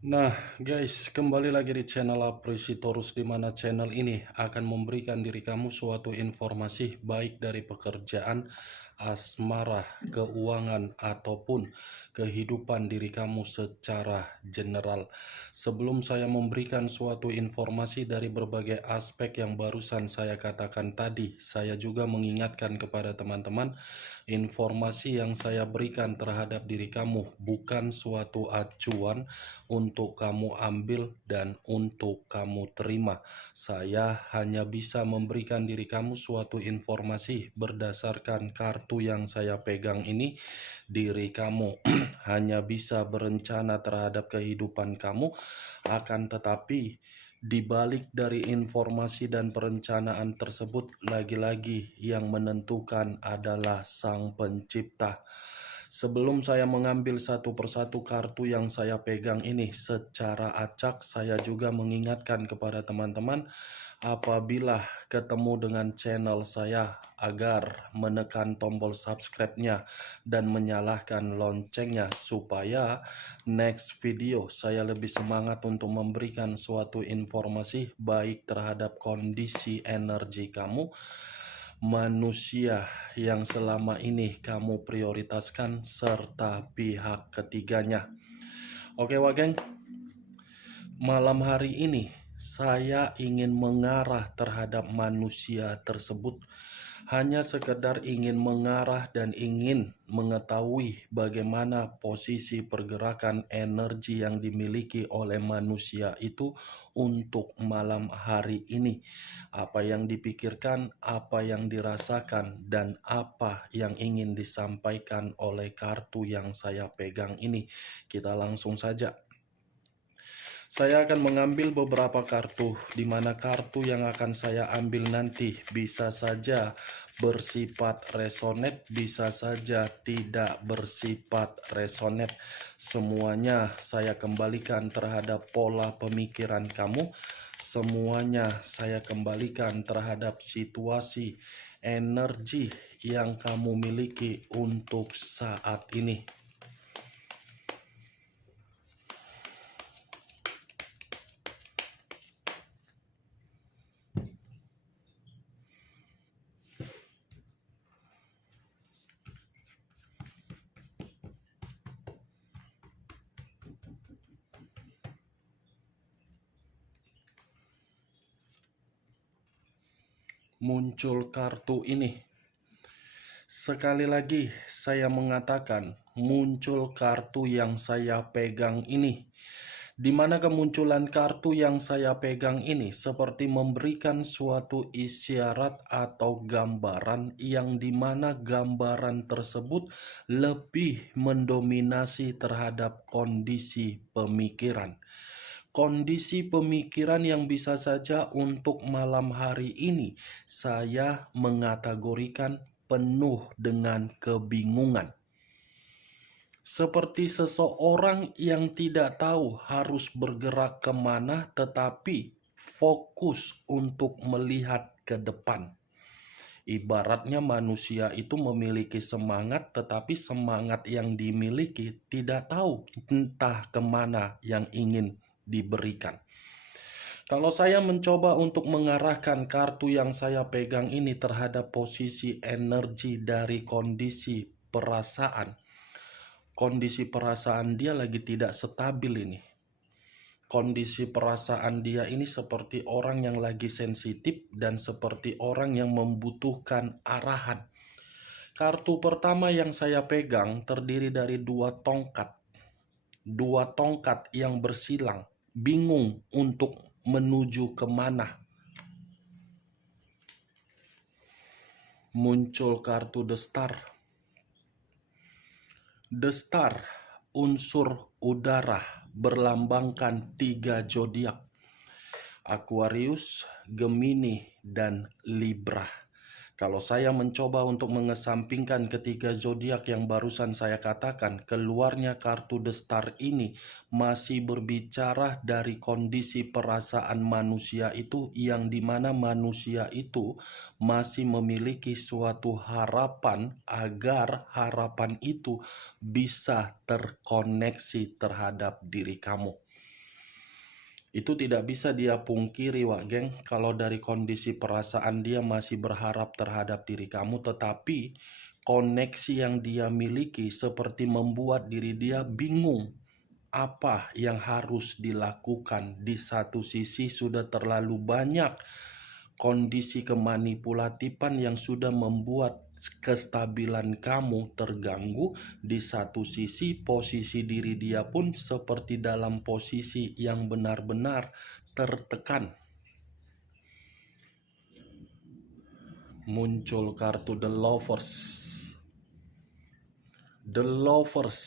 Nah, guys, kembali lagi di channel Apresitorus di mana channel ini akan memberikan diri kamu suatu informasi baik dari pekerjaan, asmara, keuangan, ataupun kehidupan diri kamu secara general. Sebelum saya memberikan suatu informasi dari berbagai aspek yang barusan saya katakan tadi, saya juga mengingatkan kepada teman-teman, informasi yang saya berikan terhadap diri kamu bukan suatu acuan untuk kamu ambil dan untuk kamu terima. Saya hanya bisa memberikan diri kamu suatu informasi berdasarkan kartu yang saya pegang ini. Diri kamu hanya bisa berencana terhadap kehidupan kamu, akan tetapi di balik dari informasi dan perencanaan tersebut, lagi-lagi yang menentukan adalah Sang Pencipta. Sebelum saya mengambil satu persatu kartu yang saya pegang ini secara acak, saya juga mengingatkan kepada teman-teman apabila ketemu dengan channel saya agar menekan tombol subscribe-nya dan menyalakan loncengnya supaya next video saya lebih semangat untuk memberikan suatu informasi baik terhadap kondisi energi kamu, manusia yang selama ini kamu prioritaskan, serta pihak ketiganya. Oke, Wageng, malam hari ini saya ingin mengarah terhadap manusia tersebut. Hanya sekedar ingin mengarah dan ingin mengetahui bagaimana posisi pergerakan energi yang dimiliki oleh manusia itu untuk malam hari ini. Apa yang dipikirkan, apa yang dirasakan, dan apa yang ingin disampaikan oleh kartu yang saya pegang ini. Kita langsung saja. Saya akan mengambil beberapa kartu, di mana kartu yang akan saya ambil nanti bisa saja bersifat resonate, bisa saja tidak bersifat resonate. Semuanya saya kembalikan terhadap pola pemikiran kamu. Semuanya saya kembalikan terhadap situasi energi yang kamu miliki untuk saat ini. Muncul kartu ini. Sekali lagi saya mengatakan, muncul kartu yang saya pegang ini. Di mana kemunculan kartu yang saya pegang ini seperti memberikan suatu isyarat atau gambaran yang dimana gambaran tersebut lebih mendominasi terhadap kondisi pemikiran. Kondisi pemikiran yang bisa saja untuk malam hari ini saya mengategorikan penuh dengan kebingungan. Seperti seseorang yang tidak tahu harus bergerak kemana, tetapi fokus untuk melihat ke depan. Ibaratnya manusia itu memiliki semangat, tetapi semangat yang dimiliki tidak tahu entah kemana yang ingin diberikan. Kalau saya mencoba untuk mengarahkan kartu yang saya pegang ini terhadap posisi energi dari kondisi perasaan dia lagi tidak stabil ini. Kondisi perasaan dia ini seperti orang yang lagi sensitif dan seperti orang yang membutuhkan arahan. Kartu pertama yang saya pegang terdiri dari dua tongkat yang bersilang, bingung untuk menuju kemana. Muncul kartu The Star. The Star, unsur udara, berlambangkan 3 zodiak: Aquarius, Gemini, dan Libra. Kalau saya mencoba untuk mengesampingkan ketiga zodiak yang barusan saya katakan, keluarnya kartu The Star ini masih berbicara dari kondisi perasaan manusia itu, yang dimana manusia itu masih memiliki suatu harapan agar harapan itu bisa terkoneksi terhadap diri kamu. Itu tidak bisa dia pungkiri, Wak Geng, kalau dari kondisi perasaan dia masih berharap terhadap diri kamu, tetapi koneksi yang dia miliki seperti membuat diri dia bingung apa yang harus dilakukan. Di satu sisi sudah terlalu banyak kondisi kemanipulatifan yang sudah membuat kestabilan kamu terganggu. Di satu sisi posisi diri dia pun seperti dalam posisi yang benar-benar tertekan. Muncul kartu The Lovers. The Lovers,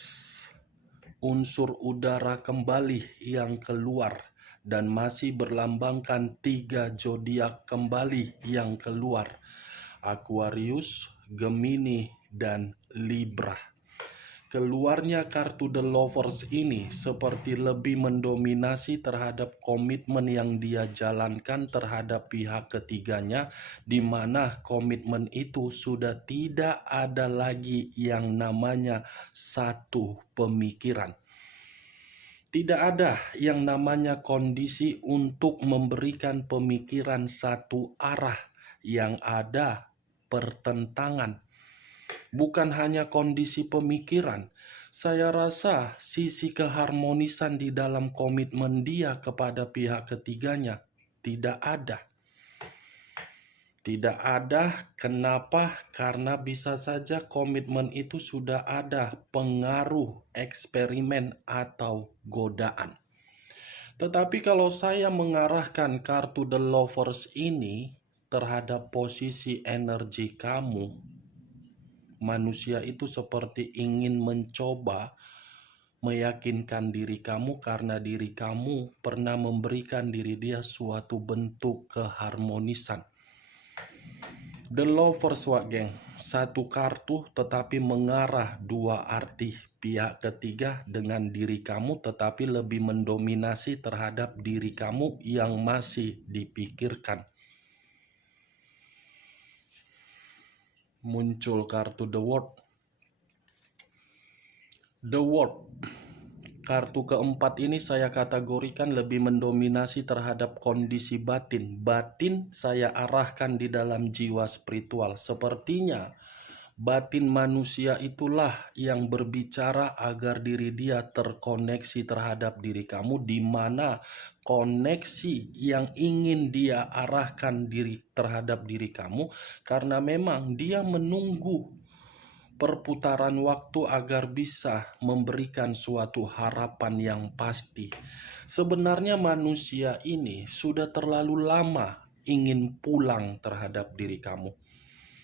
unsur udara kembali yang keluar dan masih berlambangkan 3 zodiak kembali yang keluar. Aquarius, Gemini, dan Libra. Keluarnya kartu The Lovers ini seperti lebih mendominasi terhadap komitmen yang dia jalankan terhadap pihak ketiganya, di mana komitmen itu sudah tidak ada lagi yang namanya satu pemikiran. Tidak ada yang namanya kondisi untuk memberikan pemikiran satu arah, yang ada pertentangan. Bukan hanya kondisi pemikiran, saya rasa sisi keharmonisan di dalam komitmen dia kepada pihak ketiganya tidak ada. Tidak ada, kenapa? Karena bisa saja komitmen itu sudah ada pengaruh, eksperimen, atau godaan. Tetapi kalau saya mengarahkan kartu The Lovers ini terhadap posisi energi kamu, manusia itu seperti ingin mencoba meyakinkan diri kamu karena diri kamu pernah memberikan diri dia suatu bentuk keharmonisan. The Lovers, Wak Geng, satu kartu tetapi mengarah dua arti. Pihak ketiga dengan diri kamu tetapi lebih mendominasi terhadap diri kamu yang masih dipikirkan. Muncul kartu The World. The World, kartu keempat ini saya kategorikan lebih mendominasi terhadap kondisi batin. Batin saya arahkan di dalam jiwa spiritual. Sepertinya batin manusia itulah yang berbicara agar diri dia terkoneksi terhadap diri kamu, di mana koneksi yang ingin dia arahkan terhadap diri kamu, karena memang dia menunggu perputaran waktu agar bisa memberikan suatu harapan yang pasti. Sebenarnya manusia ini sudah terlalu lama ingin pulang terhadap diri kamu.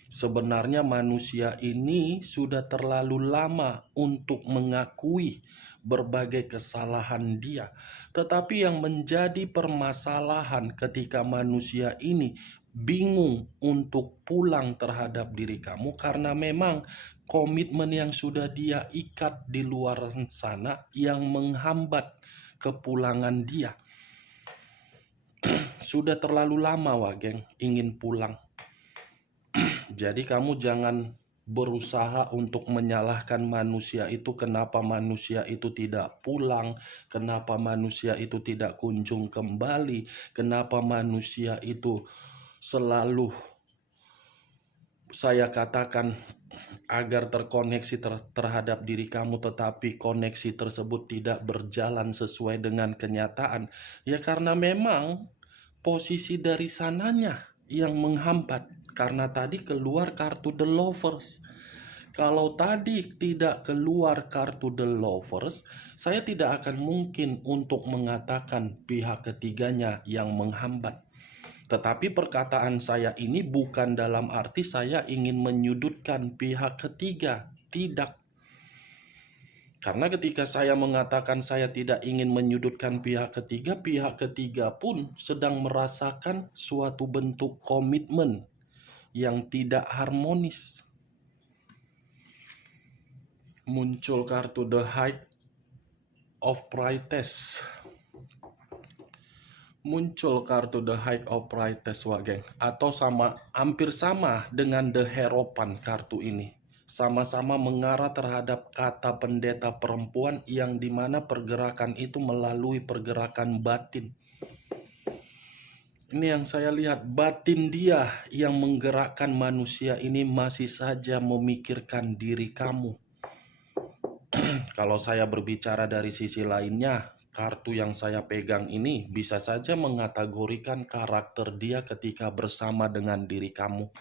Sebenarnya manusia ini sudah terlalu lama untuk mengakui berbagai kesalahan dia. Tetapi yang menjadi permasalahan ketika manusia ini bingung untuk pulang terhadap diri kamu, karena memang komitmen yang sudah dia ikat di luar sana yang menghambat kepulangan dia. Sudah terlalu lama, Wak Geng, ingin pulang. Jadi kamu jangan berusaha untuk menyalahkan manusia itu, kenapa manusia itu tidak pulang, kenapa manusia itu tidak kunjung kembali, kenapa manusia itu selalu saya katakan agar terkoneksi terhadap diri kamu, tetapi koneksi tersebut tidak berjalan sesuai dengan kenyataan. Ya karena memang posisi dari sananya yang menghambat. Karena tadi keluar kartu The Lovers. Kalau tadi tidak keluar kartu The Lovers, saya tidak akan mungkin untuk mengatakan pihak ketiganya yang menghambat. Tetapi perkataan saya ini bukan dalam arti saya ingin menyudutkan pihak ketiga. Tidak. Karena ketika saya mengatakan saya tidak ingin menyudutkan pihak ketiga pun sedang merasakan suatu bentuk komitmen yang tidak harmonis. Muncul kartu The Height of Priestess. Muncul kartu The Height of Priestess, Wak Geng, atau hampir sama dengan The Hierophant. Kartu ini sama-sama mengarah terhadap kata pendeta perempuan, yang dimana pergerakan itu melalui pergerakan batin. Ini yang saya lihat, batin dia yang menggerakkan manusia ini masih saja memikirkan diri kamu. Kalau saya berbicara dari sisi lainnya, kartu yang saya pegang ini bisa saja mengategorikan karakter dia ketika bersama dengan diri kamu,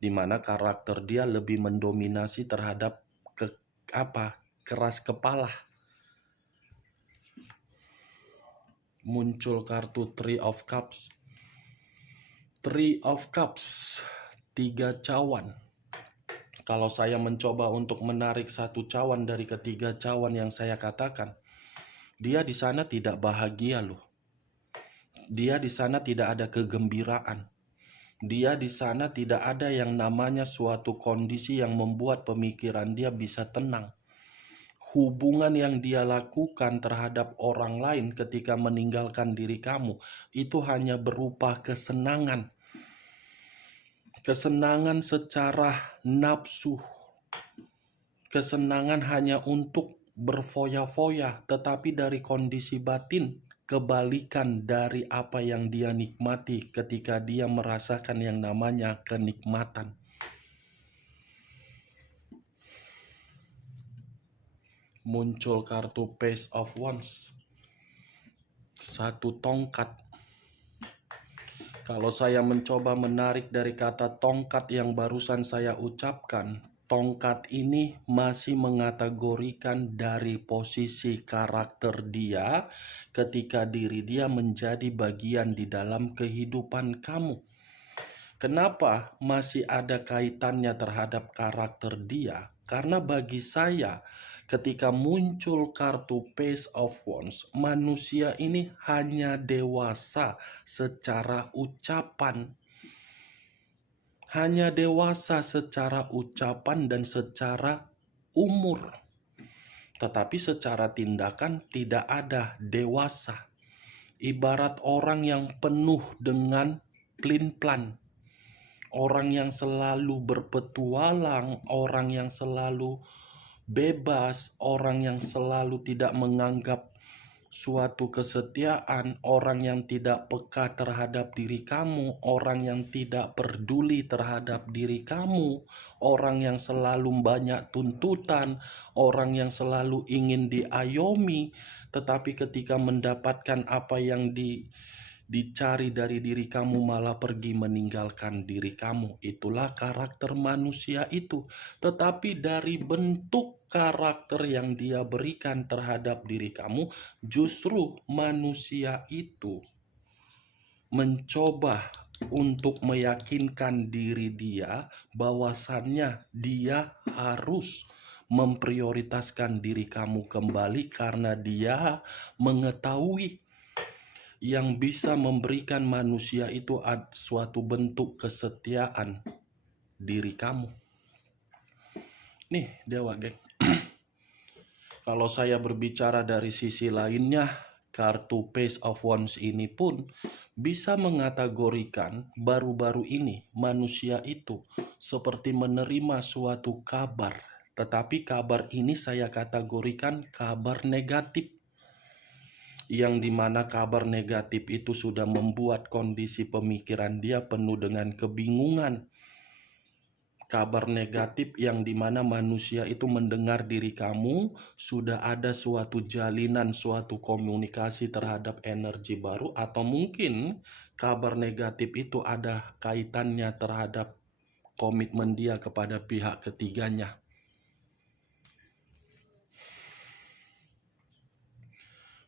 di mana karakter dia lebih mendominasi terhadap keras kepala. Muncul kartu Three of Cups. Three of Cups, 3 cawan. Kalau saya mencoba untuk menarik satu cawan dari ketiga cawan yang saya katakan, dia di sana tidak bahagia loh. Dia di sana tidak ada kegembiraan. Dia di sana tidak ada yang namanya suatu kondisi yang membuat pemikiran dia bisa tenang. Hubungan yang dia lakukan terhadap orang lain ketika meninggalkan diri kamu, itu hanya berupa kesenangan. Kesenangan secara nafsu. Kesenangan hanya untuk berfoya-foya, tetapi dari kondisi batin, kebalikan dari apa yang dia nikmati ketika dia merasakan yang namanya kenikmatan. Muncul kartu Page of Wands. Satu tongkat. Kalau saya mencoba menarik dari kata tongkat yang barusan saya ucapkan, tongkat ini masih mengategorikan dari posisi karakter dia ketika diri dia menjadi bagian di dalam kehidupan kamu. Kenapa masih ada kaitannya terhadap karakter dia? Karena bagi saya, ketika muncul kartu Page of Wands, manusia ini hanya dewasa secara ucapan. Hanya dewasa secara ucapan dan secara umur. Tetapi secara tindakan tidak ada dewasa. Ibarat orang yang penuh dengan plin-plan. Orang yang selalu berpetualang, orang yang selalu bebas, orang yang selalu tidak menganggap suatu kesetiaan, orang yang tidak peka terhadap diri kamu, orang yang tidak peduli terhadap diri kamu, orang yang selalu banyak tuntutan, orang yang selalu ingin diayomi, tetapi ketika mendapatkan apa yang dicari dari diri kamu malah pergi meninggalkan diri kamu. Itulah karakter manusia itu. Tetapi dari bentuk karakter yang dia berikan terhadap diri kamu, justru manusia itu mencoba untuk meyakinkan diri dia bahwasannya dia harus memprioritaskan diri kamu kembali karena dia mengetahui yang bisa memberikan manusia itu suatu bentuk kesetiaan diri kamu. Nih, Dewa Geng. Kalau saya berbicara dari sisi lainnya, kartu Page of Wands ini pun bisa mengategorikan baru-baru ini manusia itu seperti menerima suatu kabar. Tetapi kabar ini saya kategorikan kabar negatif. Yang dimana kabar negatif itu sudah membuat kondisi pemikiran dia penuh dengan kebingungan. Kabar negatif yang dimana manusia itu mendengar diri kamu, sudah ada suatu jalinan, suatu komunikasi terhadap energi baru, atau mungkin kabar negatif itu ada kaitannya terhadap komitmen dia kepada pihak ketiganya.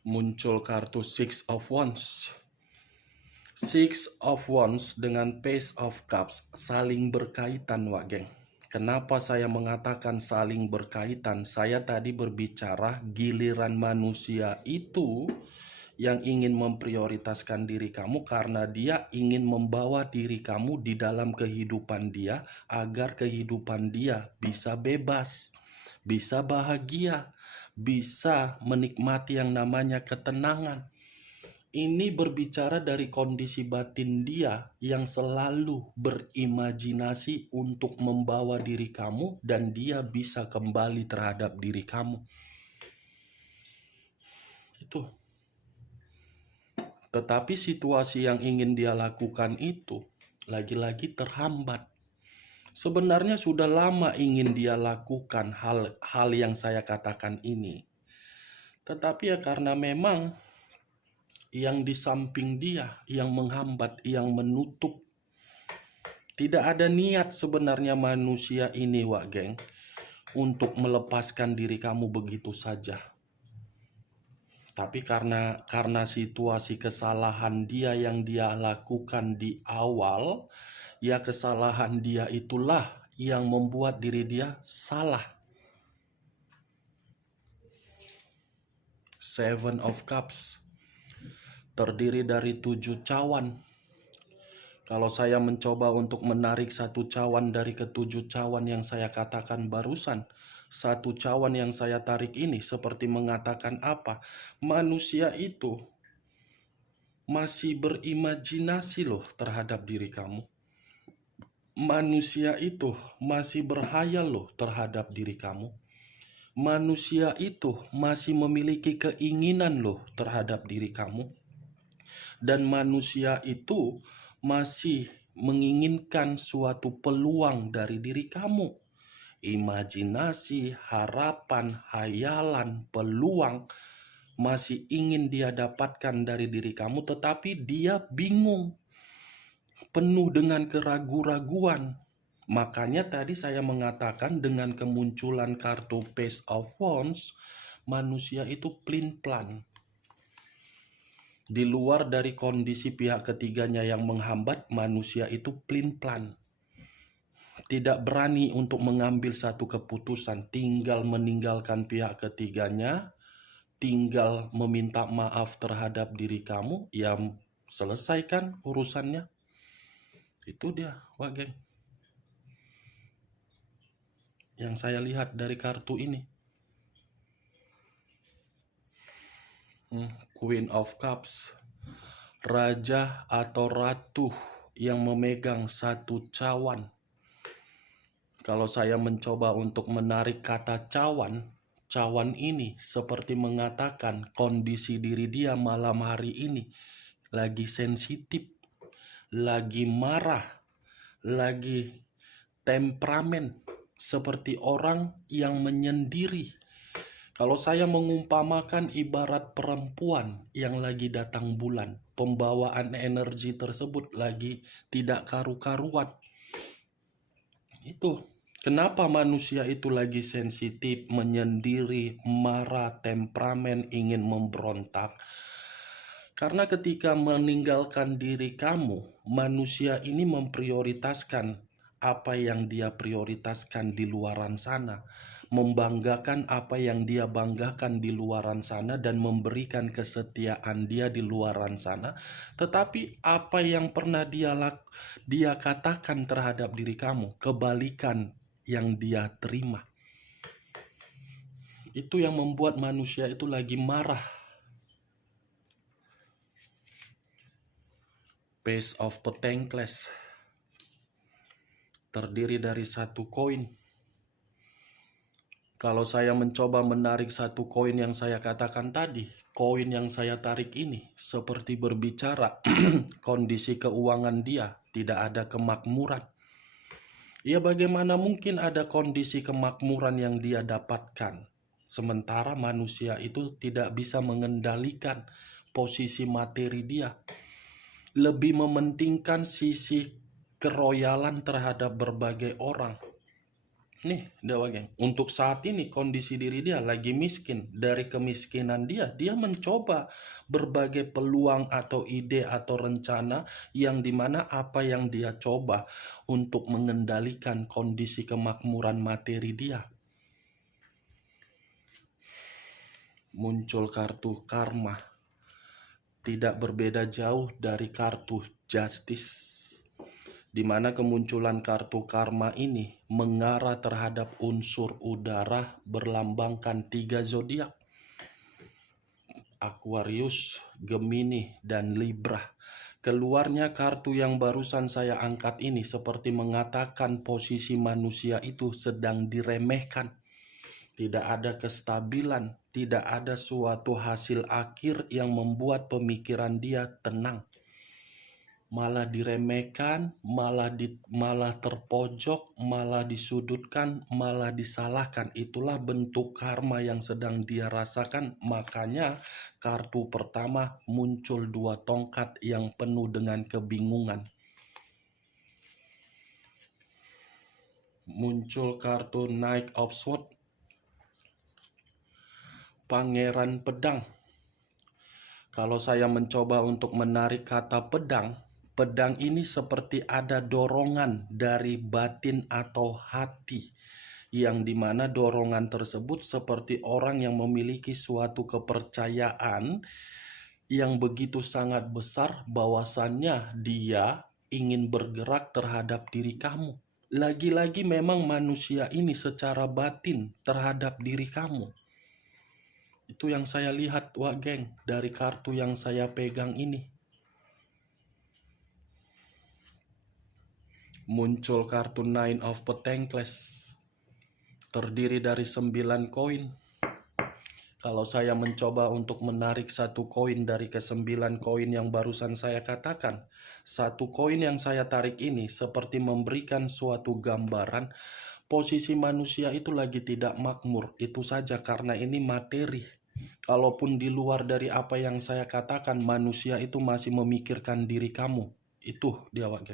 Muncul kartu Six of Wands. Six of Wands dengan Page of Cups saling berkaitan, Wak Geng. Kenapa saya mengatakan saling berkaitan? Saya tadi berbicara giliran manusia itu yang ingin memprioritaskan diri kamu karena dia ingin membawa diri kamu di dalam kehidupan dia agar kehidupan dia bisa bebas, bisa bahagia, bisa menikmati yang namanya ketenangan. Ini berbicara dari kondisi batin dia yang selalu berimajinasi untuk membawa diri kamu dan dia bisa kembali terhadap diri kamu. Itu. Tetapi situasi yang ingin dia lakukan itu lagi-lagi terhambat. Sebenarnya sudah lama ingin dia lakukan hal yang saya katakan ini. Tetapi ya karena memang yang di samping dia, yang menghambat, yang menutup. Tidak ada niat sebenarnya manusia ini, Wak Geng, untuk melepaskan diri kamu begitu saja. Tapi karena situasi kesalahan dia yang dia lakukan di awal, ya kesalahan dia itulah yang membuat diri dia salah. Seven of Cups terdiri dari 7 cawan. Kalau saya mencoba untuk menarik satu cawan dari ketujuh cawan yang saya katakan barusan, satu cawan yang saya tarik ini seperti mengatakan apa? Manusia itu masih berimajinasi loh terhadap diri kamu. Manusia itu masih berhayal loh terhadap diri kamu. Manusia itu masih memiliki keinginan loh terhadap diri kamu. Dan manusia itu masih menginginkan suatu peluang dari diri kamu. Imajinasi, harapan, hayalan, peluang masih ingin dia dapatkan dari diri kamu, tetapi dia bingung, penuh dengan keraguan-raguan. Makanya tadi saya mengatakan dengan kemunculan kartu Page of Wands, manusia itu plin-plan. Di luar dari kondisi pihak ketiganya yang menghambat, manusia itu plin-plan. Tidak berani untuk mengambil satu keputusan, tinggal meninggalkan pihak ketiganya, tinggal meminta maaf terhadap diri kamu, ya selesaikan urusannya. Itu dia, Wak Geng, yang saya lihat dari kartu ini. Queen of Cups, raja atau ratu yang memegang satu cawan. Kalau saya mencoba untuk menarik kata cawan, cawan ini seperti mengatakan kondisi diri dia malam hari ini lagi sensitif, lagi marah, lagi temperamen, seperti orang yang menyendiri. Kalau saya mengumpamakan ibarat perempuan yang lagi datang bulan, pembawaan energi tersebut lagi tidak karu-karuan. Itu kenapa manusia itu lagi sensitif, menyendiri, marah, temperamen, ingin memberontak. Karena ketika meninggalkan diri kamu, manusia ini memprioritaskan apa yang dia prioritaskan di luaran sana, membanggakan apa yang dia banggakan di luaran sana, dan memberikan kesetiaan dia di luaran sana. Tetapi apa yang pernah dia katakan terhadap diri kamu, kebalikan yang dia terima. Itu yang membuat manusia itu lagi marah. Page of Pentacles terdiri dari satu koin. Kalau saya mencoba menarik satu koin yang saya katakan tadi, koin yang saya tarik ini seperti berbicara kondisi keuangan dia tidak ada kemakmuran. Ya bagaimana mungkin ada kondisi kemakmuran yang dia dapatkan, sementara manusia itu tidak bisa mengendalikan posisi materi dia. Lebih mementingkan sisi keroyalan terhadap berbagai orang. Nih, Dewa Geng, untuk saat ini kondisi diri dia lagi miskin. Dari kemiskinan dia mencoba berbagai peluang atau ide atau rencana yang dimana apa yang dia coba untuk mengendalikan kondisi kemakmuran materi dia. Muncul kartu karma. Tidak berbeda jauh dari kartu justice, di mana kemunculan kartu karma ini mengarah terhadap unsur udara berlambangkan 3 zodiak, Aquarius, Gemini, dan Libra. Keluarnya kartu yang barusan saya angkat ini seperti mengatakan posisi manusia itu sedang diremehkan, tidak ada kestabilan, tidak ada suatu hasil akhir yang membuat pemikiran dia tenang. Malah diremehkan, malah terpojok, malah disudutkan, malah disalahkan. Itulah bentuk karma yang sedang dia rasakan. Makanya kartu pertama muncul 2 tongkat yang penuh dengan kebingungan. Muncul kartu Knight of Swords, Pangeran Pedang. Kalau saya mencoba untuk menarik kata pedang, pedang ini seperti ada dorongan dari batin atau hati, yang dimana dorongan tersebut seperti orang yang memiliki suatu kepercayaan yang begitu sangat besar bahwasannya dia ingin bergerak terhadap diri kamu. Lagi-lagi memang manusia ini secara batin terhadap diri kamu. Itu yang saya lihat, wah geng, dari kartu yang saya pegang ini. Muncul kartu Nine of Pentacles, terdiri dari 9 koin. Kalau saya mencoba untuk menarik 1 koin dari ke-9 koin yang barusan saya katakan, 1 koin yang saya tarik ini seperti memberikan suatu gambaran posisi manusia itu lagi tidak makmur. Itu saja, karena ini materi. Kalaupun di luar dari apa yang saya katakan, manusia itu masih memikirkan diri kamu. Itu dia, Wak.